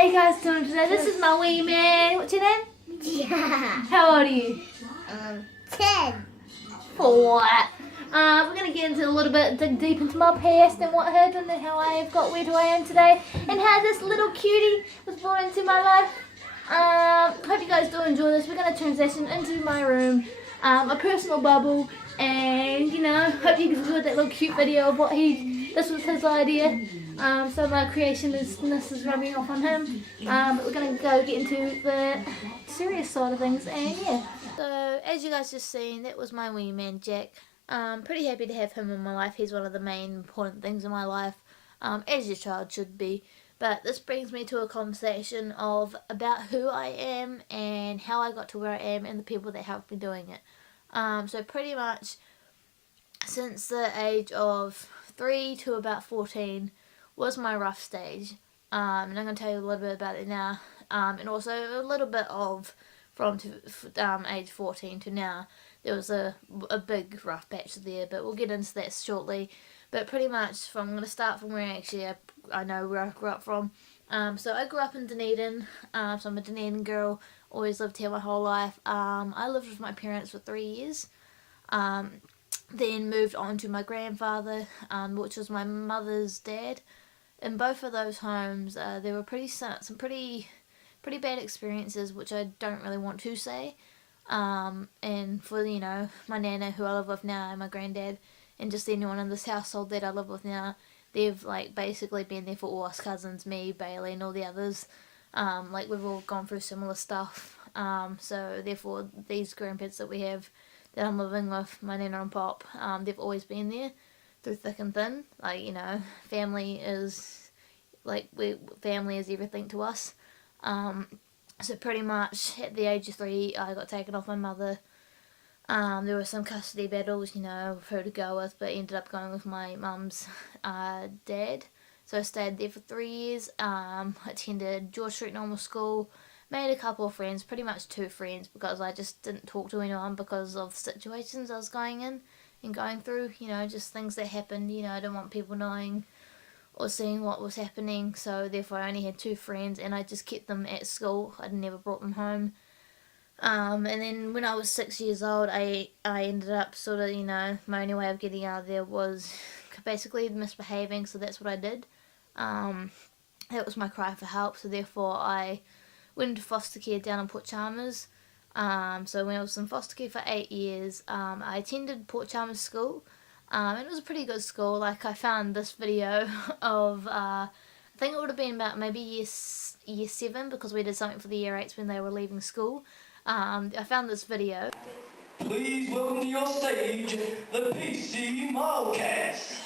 How you guys doing today? This is my wee man. What's your name? Yeah. How old are you? 10. 4. We're going to get into a little bit, dig deep into my past and what happened and how I have got where I am today and how this little cutie was brought into my life. Hope you guys do enjoy this. We're going to transition into my room, a personal bubble, and you know, hope you enjoyed that little cute video of what this was his idea. So my creationistness is rubbing off on him. But we're going to go get into the serious side of things, and yeah. So as you guys just seen, that was my wee man Jack. Pretty happy to have him in my life. He's one of the main important things in my life, as your child should be. But this brings me to a conversation about who I am and how I got to where I am and the people that helped me doing it. So pretty much since the age of 3 to about 14 was my rough stage. And I'm going to tell you a little bit about it now. And also a little bit of from age 14 to now. There was a big rough patch there, but we'll get into that shortly. But pretty much, I'm going to start from where I know where I grew up from. So I grew up in Dunedin, so I'm a Dunedin girl, always lived here my whole life. I lived with my parents for 3 years, then moved on to my grandfather, which was my mother's dad. In both of those homes, there were some pretty bad experiences, which I don't really want to say. And for, you know, my nana who I live with now and my granddad and just anyone in this household that I live with now, they've like basically been there for all us cousins, me, Bailey and all the others. Like we've all gone through similar stuff. So therefore these grandparents that we have that I'm living with, my nana and pop, they've always been there through thick and thin. Like, you know, family is everything to us. So pretty much at the age of 3, I got taken off my mother. There were some custody battles, you know, with who to go with, but ended up going with my mum's dad. So I stayed there for 3 years. Attended George Street Normal School, made a couple of friends, pretty much 2 friends, because I just didn't talk to anyone because of situations I was going in and going through, you know, just things that happened. You know, I didn't want people knowing or seeing what was happening, so therefore I only had 2 friends and I just kept them at school. I never brought them home. And then when I was 6 years old, I ended up sort of, you know, my only way of getting out of there was basically misbehaving, so that's what I did. That was my cry for help, so therefore I went into foster care down in Port Chalmers. So when I was in foster care for 8 years, I attended Port Chalmers School. And it was a pretty good school. Like, I found this video of, I think it would have been about maybe year 7, because we did something for the year 8s when they were leaving school. I found this video. Please welcome to your stage, the PC Wildcats.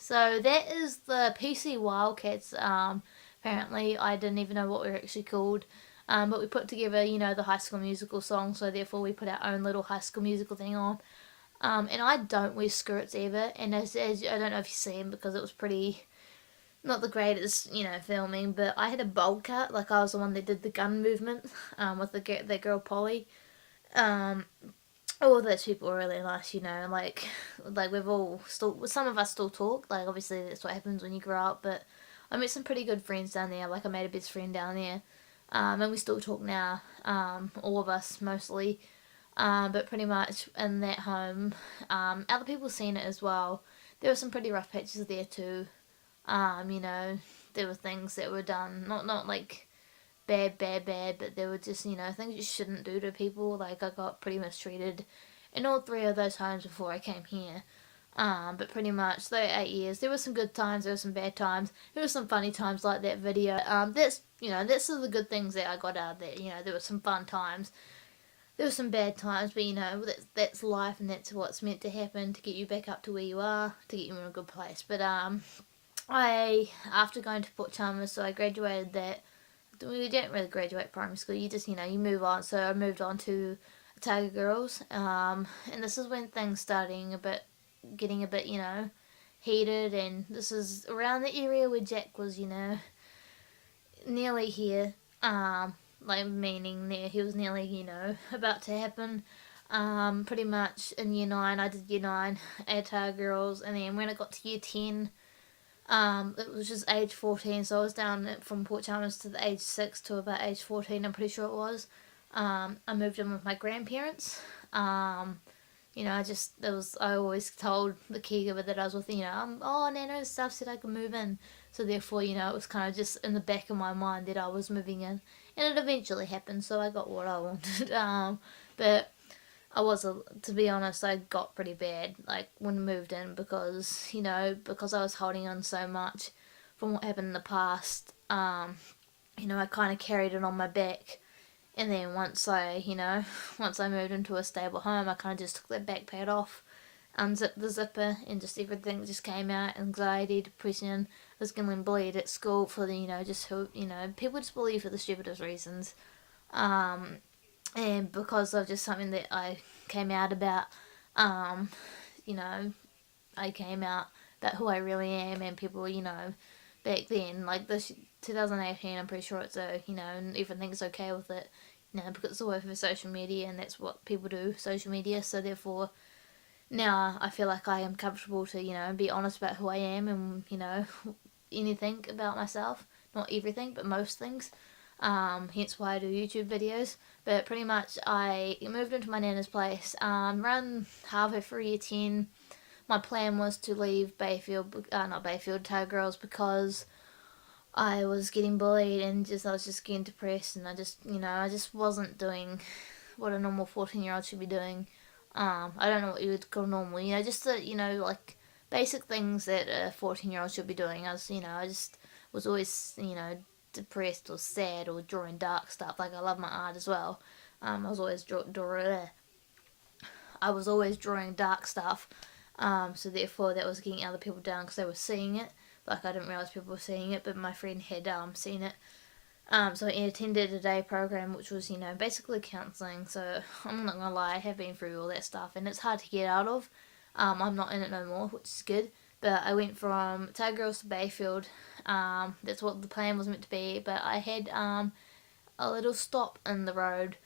So that is the PC Wildcats. Apparently I didn't even know what we were actually called. But we put together, you know, the High School Musical song, so therefore we put our own little High School Musical thing on. And I don't wear skirts ever, and as I don't know if you see them because it was pretty, not the greatest, you know, filming, but I had a bowl cut, like I was the one that did the gun movement, with that girl Polly. all those people were really nice, you know, like we've all still, some of us still talk, like obviously that's what happens when you grow up, but I met some pretty good friends down there, like I made a best friend down there, and we still talk now, all of us mostly, but pretty much in that home, other people seen it as well. There were some pretty rough patches there too, you know, there were things that were done, not like bad, but there were just, you know, things you shouldn't do to people. Like, I got pretty mistreated in all three of those homes before I came here. But pretty much, those 8 years, there were some good times, there were some bad times, there were some funny times like that video. That's, you know, that's the good things that I got out of that. You know, there were some fun times, there were some bad times, but you know, that's life, and that's what's meant to happen to get you back up to where you are, to get you in a good place. But after going to Port Chalmers, so I graduated that. We didn't really graduate primary school. You just, you know, you move on. So I moved on to Otago Girls, and this is when things getting a bit, you know, heated. And this is around the area where Jack was, you know, nearly here. Like meaning there, he was nearly, you know, about to happen. Pretty much in year 9, I did year 9 at Otago Girls, and then when I got to year 10. It was just age 14, so I was down from Port Chalmers to the age 6 to about age 14, I'm pretty sure it was. I moved in with my grandparents. You know, I always told the caregiver that I was with, you know, Nano stuff said I could move in. So therefore, you know, it was kind of just in the back of my mind that I was moving in. And it eventually happened, so I got what I wanted. But to be honest, I got pretty bad, like, when I moved in, because, you know, because I was holding on so much from what happened in the past, you know, I kind of carried it on my back, and then once I moved into a stable home, I kind of just took that back pad off, unzipped the zipper, and just everything just came out, anxiety, depression, I was getting bullied at school for the, you know, people just bully you for the stupidest reasons, and because of just something that I came out about, you know, I came out about who I really am, and people, you know, back then, like this 2018, I'm pretty sure it's you know, and everything's okay with it, you know, because it's all over social media, and that's what people do, social media, so therefore, now I feel like I am comfortable to, you know, be honest about who I am, and, you know, anything about myself, not everything, but most things, hence why I do YouTube videos. But pretty much I moved into my nana's place around halfway through year 10. My plan was to leave Otago Girls, because I was getting bullied, and I was just getting depressed, and I just wasn't doing what a normal 14-year-old should be doing. I don't know what you would call normal, you know, just the, you know, like basic things that a 14-year-old should be doing. I just was always, you know, depressed or sad or drawing dark stuff. Like, I love my art as well. I was always drawing dark stuff. So therefore that was getting other people down because they were seeing it. Like, I didn't realise people were seeing it, but my friend had seen it. So I attended a day program, which was, you know, basically counselling. So I'm not gonna lie, I have been through all that stuff, and it's hard to get out of. I'm not in it no more, which is good. But I went from Otago Girls to Bayfield. That's what the plan was meant to be. But I had a little stop in the road.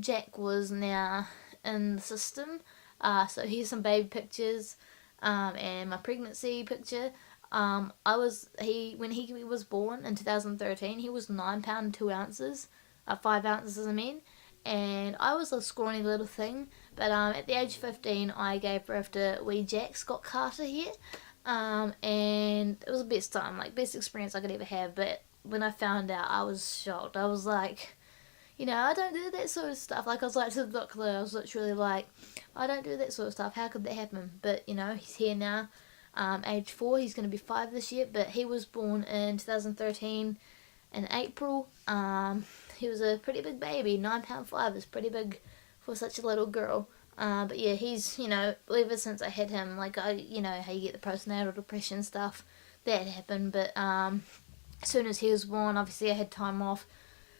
Jack was now in the system. So here's some baby pictures, and my pregnancy picture. When he was born in 2013, he was 9 pounds 2 ounces, 5 ounces I mean, and I was a scrawny little thing. But at the age of 15, I gave birth to wee Jack Scott Carter here, and it was the best time, like best experience I could ever have. But when I found out, I was shocked. I was like, you know, I don't do that sort of stuff. Like, I was like to the doctor, I was literally like, I don't do that sort of stuff. How could that happen? But, you know, he's here now. Age 4, he's going to be 5 this year, but he was born in 2013 in April. He was a pretty big baby. 9 pound 5 is pretty big for such a little girl. But yeah, he's, you know, ever since I had him, like, you know, how you get the postnatal depression stuff, that happened. But as soon as he was born, obviously I had time off.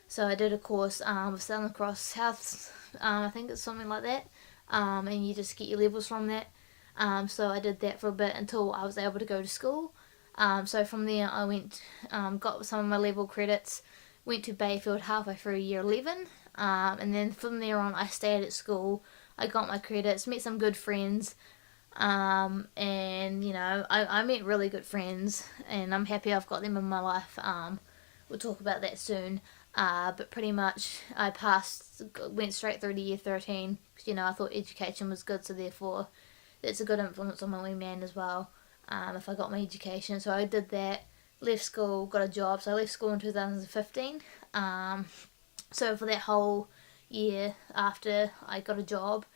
So I did a course with Southern Cross Health, I think it's something like that, and you just get your levels from that. So I did that for a bit until I was able to go to school. So from there I went, got some of my level credits, went to Bayfield halfway through year 11, And then from there on, I stayed at school. I got my credits, met some good friends, and I met really good friends, and I'm happy I've got them in my life. We'll talk about that soon. But pretty much I passed, went straight through to year 13 because I thought education was good, so therefore it's a good influence on my wee man as well. If I got my education, so I did that. Left school, got a job. So I left school in 2015. So for that whole year after I got a job,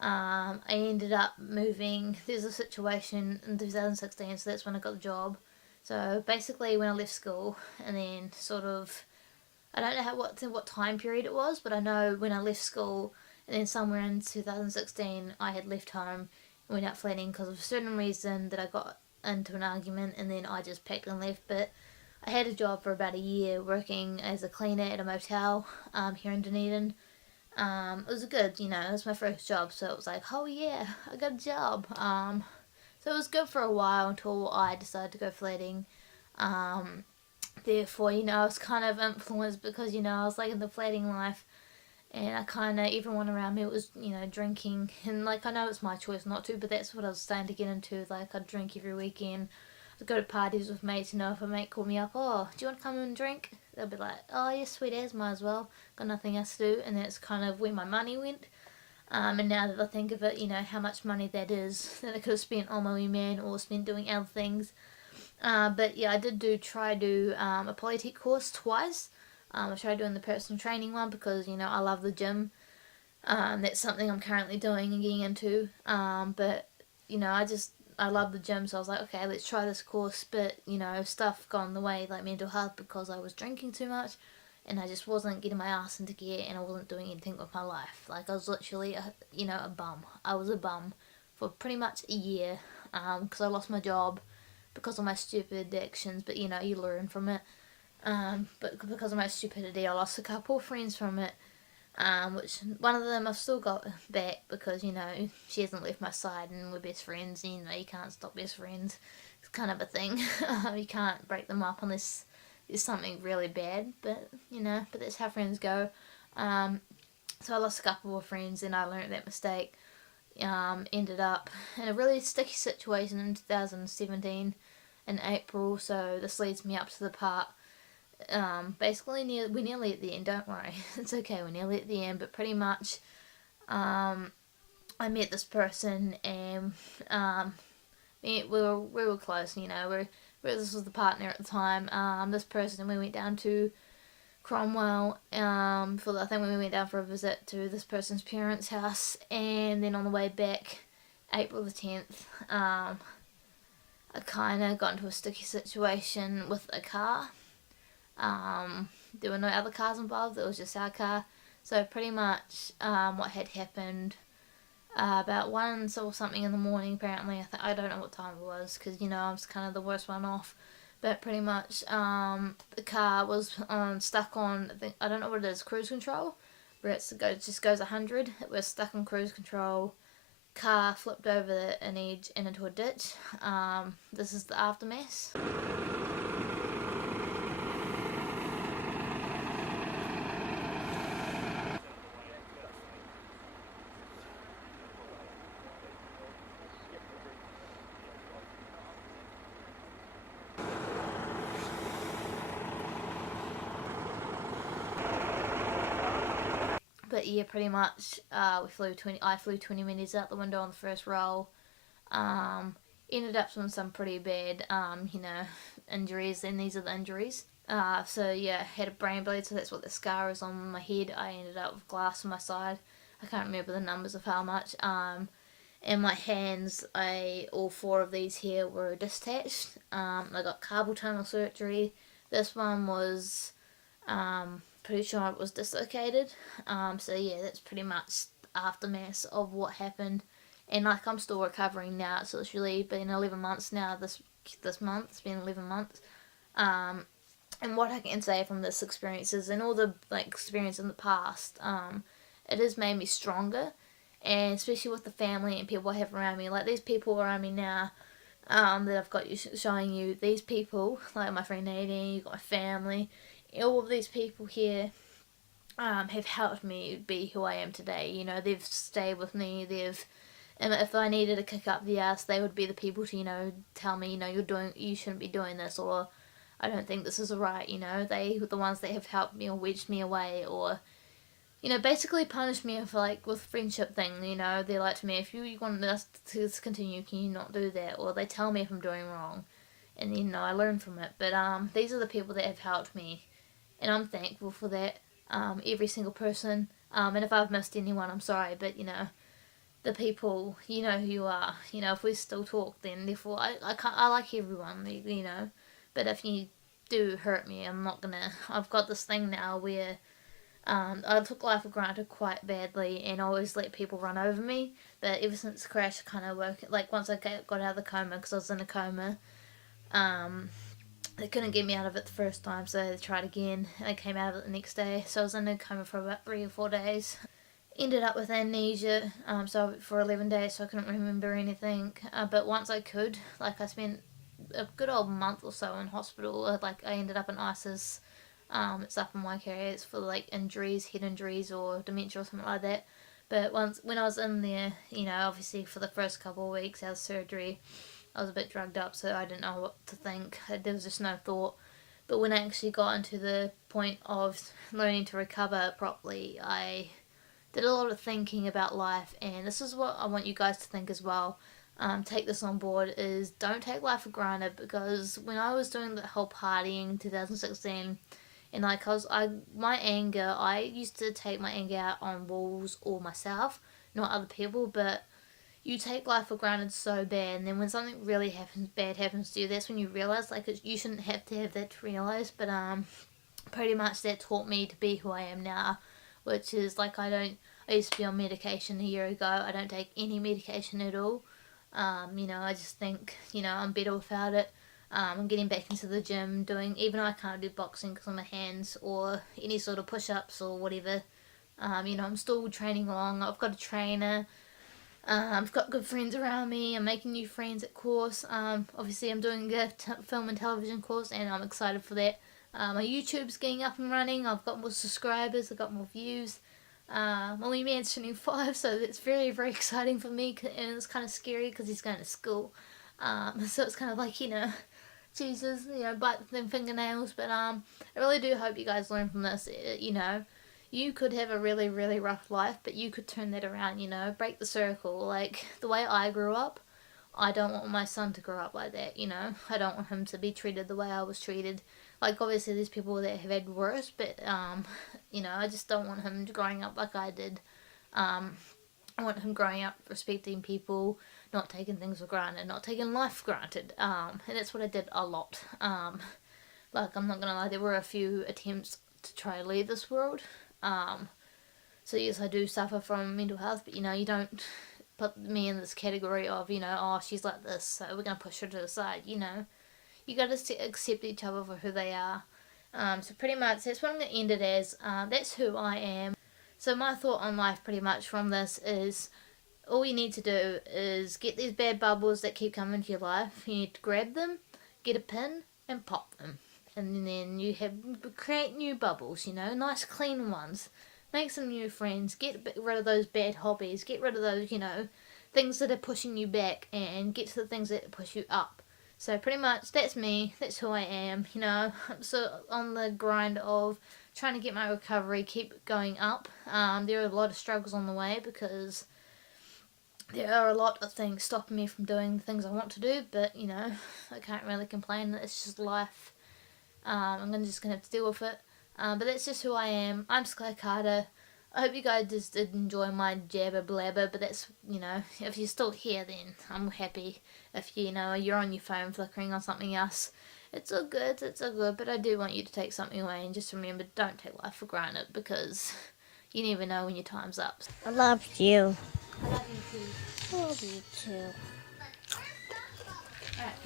I ended up moving. There's a situation in 2016, so that's when I got the job. So basically, when I left school, and then sort of, I don't know what time period it was, but I know when I left school, and then somewhere in 2016, I had left home and went out flatting because of a certain reason that I got into an argument, and then I just packed and left. But I had a job for about a year working as a cleaner at a motel here in Dunedin. It was good, it was my first job, so it was like, oh yeah, I got a job. So it was good for a while until I decided to go flatting. Therefore, I was kind of influenced because, I was like in the flatting life, and I kind of, everyone around me was, drinking, and like, I know it's my choice not to, but that's what I was starting to get into. Like, I'd drink every weekend. I'd go to parties with mates, if a mate called me up, oh, do you want to come and drink? They'll be like, oh, yeah, sweet as, might as well. Got nothing else to do, and that's kind of where my money went. And now that I think of it, how much money that is that I could have spent on my wee man or spent doing other things. But yeah, I did try to do a Polytech course twice. I tried doing the personal training one because, I love the gym. That's something I'm currently doing and getting into. But, I love the gym, so I was like, okay, let's try this course. But, stuff got in the way, like mental health, because I was drinking too much. And I just wasn't getting my ass into gear, and I wasn't doing anything with my life. Like, I was literally, a bum. I was a bum for pretty much a year, because I lost my job because of my stupid actions, but, you learn from it. But because of my stupidity, I lost a couple of friends from it, which one of them I've still got back because, she hasn't left my side, and we're best friends, and, you can't stop best friends. It's kind of a thing. You can't break them up unless is something really bad, but that's how friends go. So I lost a couple of friends, and I learned that mistake. Ended up in a really sticky situation in 2017 in April, so this leads me up to the part. Basically, we're nearly at the end, don't worry. It's okay, we're nearly at the end, but pretty much I met this person, and we were close, this was the partner at the time. This person, we went down to Cromwell I think we went down for a visit to this person's parents' house, and then on the way back, April the 10th, I kind of got into a sticky situation with a car. There were no other cars involved, it was just our car. So pretty much what had happened, about 1 or something in the morning, apparently. I don't know what time it was, because, I was kind of the worst one off. But pretty much, the car was stuck on, I don't know what it is, cruise control, where it just goes 100. It was stuck on cruise control. Car flipped over an edge and into a ditch. This is the aftermath. But yeah, pretty much, I flew 20 minutes out the window on the first roll. Ended up with some pretty bad, injuries, and these are the injuries. So yeah, had a brain bleed, so that's what the scar is on my head. I ended up with glass on my side. I can't remember the numbers of how much. And my hands, all 4 of these here were detached. I got carpal tunnel surgery. This one was, pretty sure it was dislocated. So yeah, that's pretty much the aftermath of what happened. And like, I'm still recovering now. It's literally been 11 months now. This month it's been 11 months. And what I can say from this experiences and all the experience in the past, it has made me stronger, and especially with the family and people I have around me. Like, these people around me now, that I've got showing you. These people, like my friend Nadine, you got my family, all of these people here, have helped me be who I am today. You know, they've stayed with me. And if I needed a kick up the ass, they would be the people to, tell me, you shouldn't be doing this, or I don't think this is right. They were the ones that have helped me or wedged me away, or basically punished me for, like, with friendship thing. They're like to me, if you want us to continue, can you not do that? Or they tell me if I'm doing wrong, and I learn from it. But these are the people that have helped me, and I'm thankful for that. Every single person. And if I've missed anyone, I'm sorry, but the people, you know who you are. If we still talk, then therefore I like everyone, But if you do hurt me, I'm not gonna. I've got this thing now where I took life for granted quite badly, and I always let people run over me. But ever since the crash, I kind of worked. Like once I got out of the coma, because I was in a coma, they couldn't get me out of it the first time, so they tried again. I came out of it the next day, so I was in a coma for about 3 or 4 days. Ended up with amnesia, so for 11 days, so I couldn't remember anything. But once I could, like I spent a good old month or so in hospital. Like I ended up in ISIS. It's up in Wildcats. It's for like injuries, head injuries, or dementia or something like that. But when I was in there, obviously for the first couple of weeks out of surgery, I was a bit drugged up, so I didn't know what to think. There was just no thought. But when I actually got into the point of learning to recover properly, I did a lot of thinking about life, and this is what I want you guys to think as well. Take this on board, is don't take life for granted, because when I was doing the whole partying 2016, and like my anger, I used to take my anger out on walls or myself, not other people. But you take life for granted so bad, and then when something really bad happens to you, that's when you realize, like, you shouldn't have to have that to realize. But pretty much that taught me to be who I am now, which is like I used to be on medication a year ago. I don't take any medication at all. I just think I'm better without it. I'm getting back into the gym, even though I can't do boxing because of my hands or any sort of push-ups or whatever. I'm still training along. I've got a trainer. I've got good friends around me. I'm making new friends at course. Obviously, I'm doing a film and television course, and I'm excited for that. My YouTube's getting up and running. I've got more subscribers. I've got more views. Only man's turning 5, so it's very, very exciting for me, and it's kind of scary because he's going to school. So it's kind of like, Jesus, bite them fingernails. But I really do hope you guys learn from this. You could have a really, really rough life, but you could turn that around, break the circle. Like, the way I grew up, I don't want my son to grow up like that, I don't want him to be treated the way I was treated. Like, obviously there's people that have had worse, but, I just don't want him growing up like I did. I want him growing up respecting people, not taking things for granted, not taking life for granted. And that's what I did a lot. Like, I'm not gonna lie, there were a few attempts to try to leave this world. So yes, I do suffer from mental health, but you don't put me in this category of, oh, she's like this, so we're gonna push her to the side. You gotta accept each other for who they are. So pretty much that's what I'm gonna end it as. That's who I am. So my thought on life pretty much from this is, all you need to do is get these bad bubbles that keep coming into your life. You need to grab them, get a pin, and pop them. And then create new bubbles, nice clean ones. Make some new friends, get rid of those bad hobbies, get rid of those, things that are pushing you back, and get to the things that push you up. So pretty much that's me, that's who I am, I'm so on the grind of trying to get my recovery, keep going up. There are a lot of struggles on the way, because there are a lot of things stopping me from doing the things I want to do, but I can't really complain. It's just life. I'm just gonna have to deal with it. But that's just who I am. I'm Sky Carter. I hope you guys just did enjoy my jabber blabber, but that's, if you're still here, then I'm happy. If you're on your phone flickering on something else, it's all good, but I do want you to take something away, and just remember, don't take life for granted, because you never know when your time's up. I love you. I love you too. I love you too. Alright.